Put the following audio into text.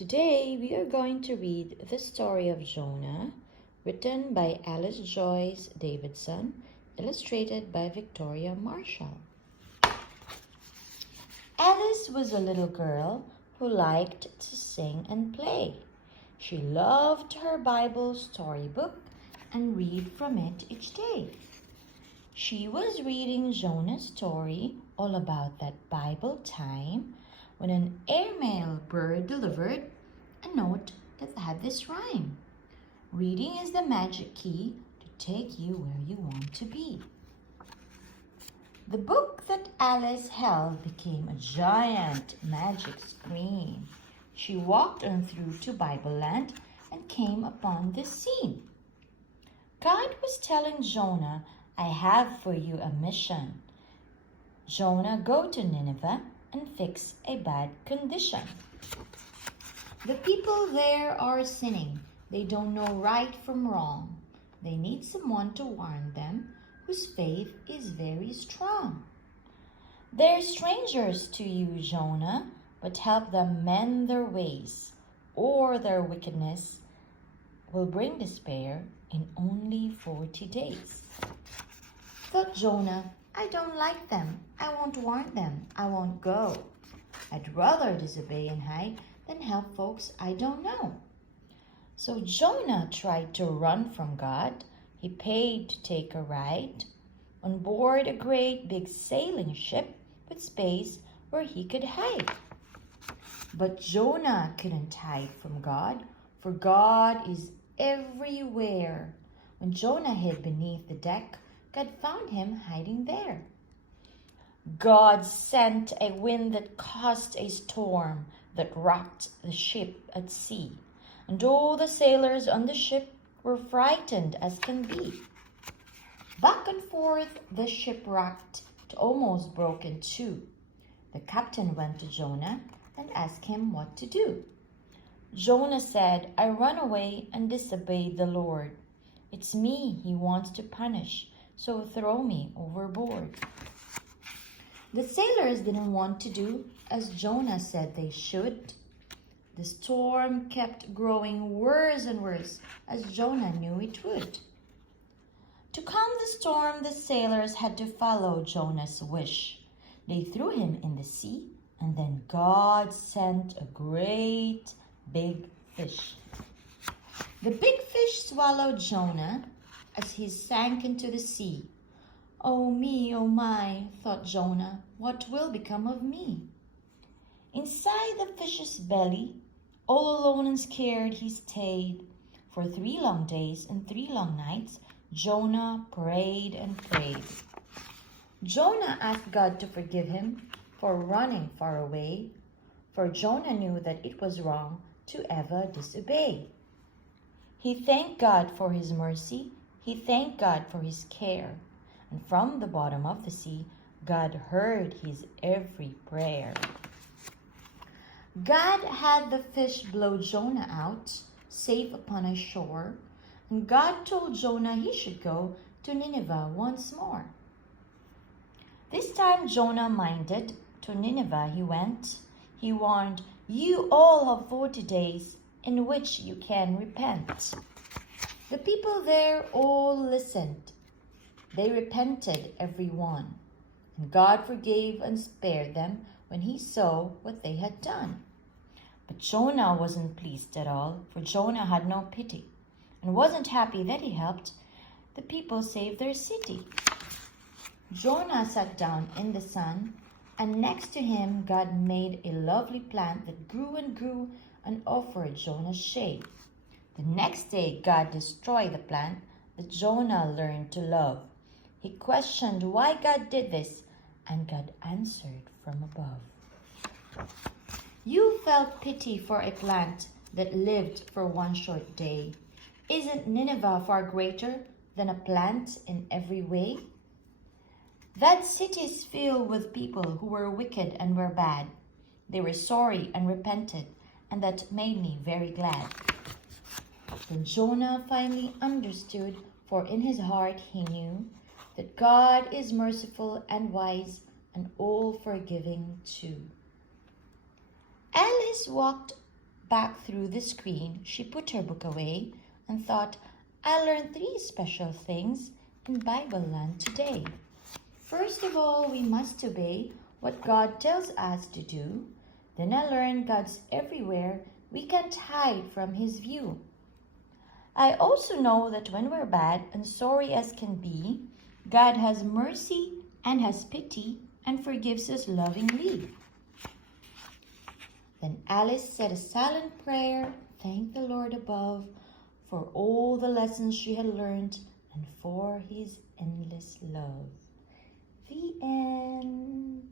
Today we are going to read the story of Jonah, written by Joyce Davidson, illustrated by Victoria Marshall. Alice was a little girl who liked to sing and play. She loved her Bible storybook and read from it each day. She was reading Jonah's story all about that Bible time when an airmail bird delivered a note that had this rhyme: "Reading is the magic key to take you where you want to be." The book that Alice held became a giant magic screen. She walked on through to Bible land and came upon this scene. God was telling Jonah, "I have for you a mission. Jonah, go to Nineveh and fix a bad condition. The people there are sinning. They don't know right from wrong. They need someone to warn them whose faith is very strong. They're strangers to you, Jonah, but help them mend their ways, or their wickedness will bring despair in only 40 days. Thought Jonah, "I don't like them. I won't warn them. I won't go. I'd rather disobey and hide than help folks I don't know." So Jonah tried to run from God. He paid to take a ride on board a great big sailing ship with space where he could hide. But Jonah couldn't hide from God, for God is everywhere. When Jonah hid beneath the deck, God found him hiding there. God sent a wind that caused a storm that rocked the ship at sea, and all the sailors on the ship were frightened as can be. Back and forth the ship rocked, it almost broke in two. The captain went to Jonah and asked him what to do. Jonah said, "I ran away and disobeyed the Lord. It's me he wants to punish, so throw me overboard." The sailors didn't want to do as Jonah said they should. The storm kept growing worse and worse, as Jonah knew it would. To calm the storm, the sailors had to follow Jonah's wish. They threw him in the sea, and then God sent a great big fish. The big fish swallowed Jonah as he sank into the sea. "Oh me, oh my," thought Jonah, "what will become of me?" Inside the fish's belly, all alone and scared, he stayed. For 3 long days and 3 long nights, Jonah prayed and prayed. Jonah asked God to forgive him for running far away, for Jonah knew that it was wrong to ever disobey. He thanked God for his mercy. He thanked God for his care. And from the bottom of the sea, God heard his every prayer. God had the fish blow Jonah out, safe upon a shore, and God told Jonah he should go to Nineveh once more. This time Jonah minded. To Nineveh he went. He warned, "You all have 40 days in which you can repent." The people there all listened. They repented, every one, and God forgave and spared them when he saw what they had done. But Jonah wasn't pleased at all, for Jonah had no pity and wasn't happy that he helped the people save their city. Jonah sat down in the sun, and next to him God made a lovely plant that grew and grew and offered Jonah shade. The next day God destroyed the plant that Jonah learned to love. He questioned why God did this, and God answered from above. "You felt pity for a plant that lived for 1 short day. Isn't Nineveh far greater than a plant in every way? That city is filled with people who were wicked and were bad. They were sorry and repented, and that made me very glad." Then Jonah finally understood, for in his heart he knew that God is merciful and wise and all forgiving too. Alice walked back through the screen, she put her book away and thought, I'll learn 3 special things in Bible land today. First of all, we must obey what God tells us to do. Then I learned God's everywhere. We can't hide from His view. I also know that when we're bad and sorry as can be, God has mercy and has pity and forgives us lovingly. Then Alice said a silent prayer, thanked the Lord above for all the lessons she had learned and for His endless love. The end.